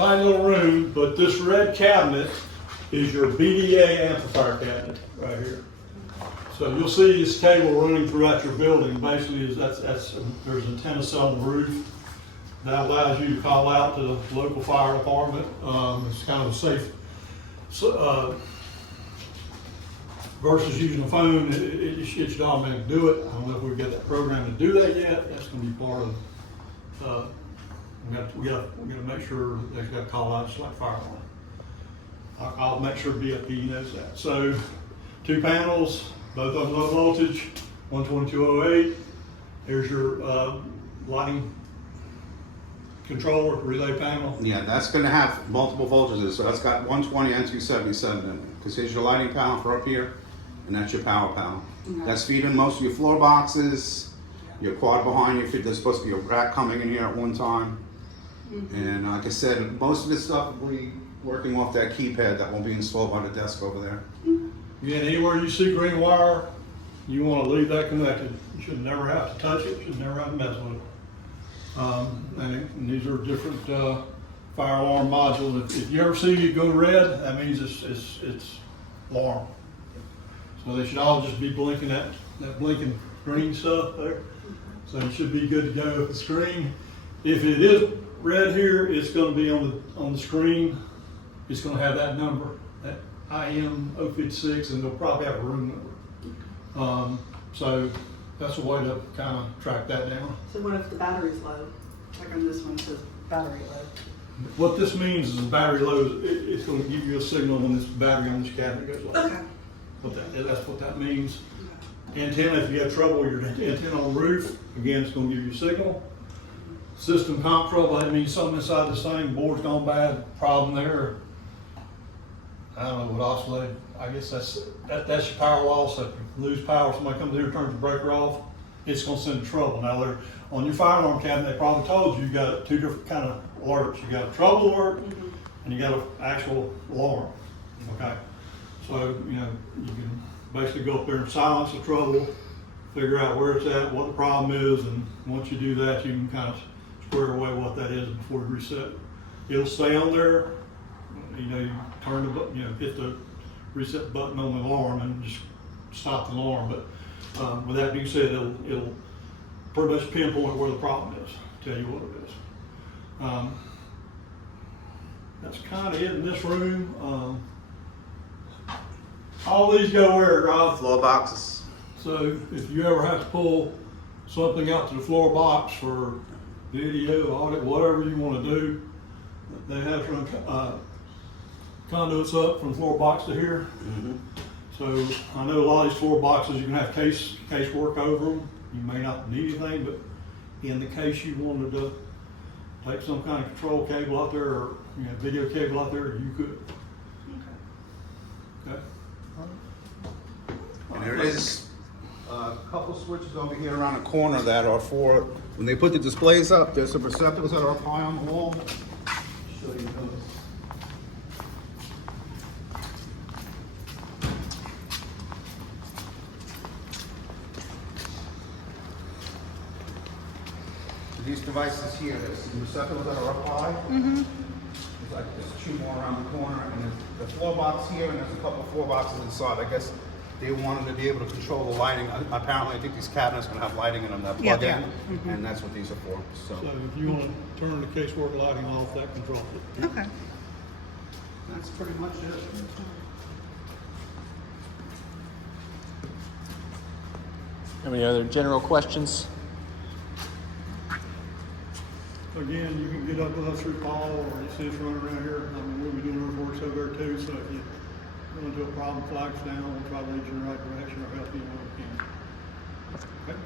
tiny little room, but this red cabinet is your BDA amplifier cabinet right here. So you'll see this cable running throughout your building. Basically, there's antennas on the roof that allows you to call out to the local fire department. It's kind of a safe, versus using a phone. It should automatically do it. I don't know if we've got that program to do that yet. That's going to be part of. We got to make sure they've got to call out just like fire alarm. I'll make sure BFP knows that. So, 2 panels, both of them low voltage, 12208. Here's your lighting controller, relay panel. Yeah, that's going to have multiple voltages, so that's got 120 and 277 in it. Because here's your lighting panel for up here, and that's your power panel. Okay. That's feeding most of your floor boxes, your quad behind you. There's supposed to be a rack coming in here at one time. And like I said, most of this stuff will be working off that keypad that will be installed by the desk over there. Again, anywhere you see green wire, you want to leave that connected. You should never have to touch it. You should never have to mess with it. And these are different fire alarm modules. If you ever see it go red, that means it's alarm. So they should all just be blinking that blinking green stuff there. So it should be good to go with the screen. If it is red here, it's going to be on the screen. It's going to have that number, that IM 056, and they'll probably have a room number. So that's a way to kind of track that down. So what if the battery's low? Like on this one it says battery low. What this means is the battery low, it's going to give you a signal when this battery on this cabinet goes off. Okay. That's what that means. Antenna, if you have trouble with your antenna on the roof, again, it's going to give you a signal. System comp trouble, that means something inside this thing, board's gone bad, problem there. I don't know what oscillated. I guess that's your power loss. If you lose power, somebody comes in and turns the breaker off, it's going to send trouble. Now, they're on your fire alarm cabinet, they probably told you got 2 different kind of alerts. You got a trouble alert, and you got an actual alarm. Okay, so you can basically go up there and silence the trouble, figure out where it's at, what the problem is, and once you do that, you can kind of square away what that is before you reset. It'll stay on there. You turn the button, hit the reset button on the alarm and just stop the alarm. But with that being said, it'll pretty much pinpoint where the problem is, tell you what it is. That's kind of it in this room. All these go where, Rob? Floor boxes. So if you ever have to pull something out to the floor box for video, audit, whatever you want to do, they have some conduits up from floor box to here. So I know a lot of these floor boxes, you can have case work over them. You may not need anything, but in the case you wanted to take some kind of control cable out there or video cable out there, you could. Okay. And there is a couple switches over here around the corner that are for, when they put the displays up, there's some receptacles that are up high on the wall. Show you those. These devices here, there's some receptacles that are up high. There's like there's 2 more around the corner, and there's the floor box here, and there's a couple floor boxes inside. I guess they wanted to be able to control the lighting. Apparently, I think these cabinets are going to have lighting in them that plug in, and that's what these are for. So if you want to turn the casework lighting off, that controls it. Okay. That's pretty much it. Any other general questions? Again, you can get up with us through Paul or you see us running around here. We'll be doing reports over there too. So if you run into a problem, flag us down. We'll try to lead you in the right direction or help you where we can. Okay.